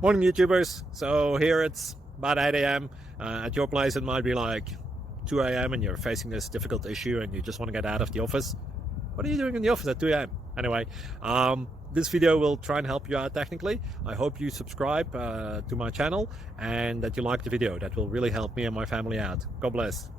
Morning YouTubers. So here it's about 8 a.m. At your place it might be like 2 a.m. and you're facing this difficult issue and you just want to get out of the office. What are you doing in the office at 2 a.m.? Anyway, this video will try and help you out technically. I hope you subscribe to my channel and that you like the video. That will really help me and my family out. God bless.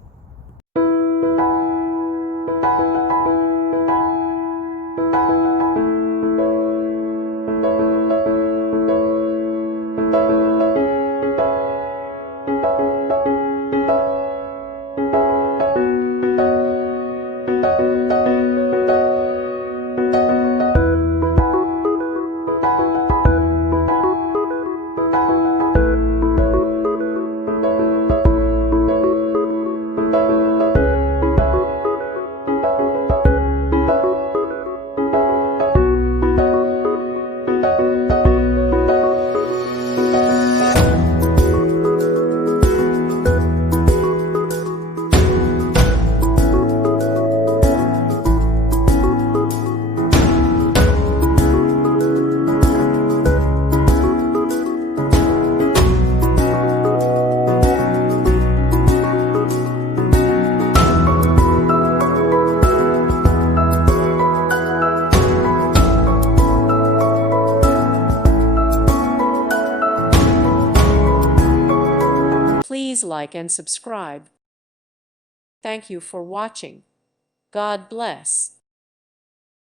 Please like and subscribe. Thank you for watching. God bless.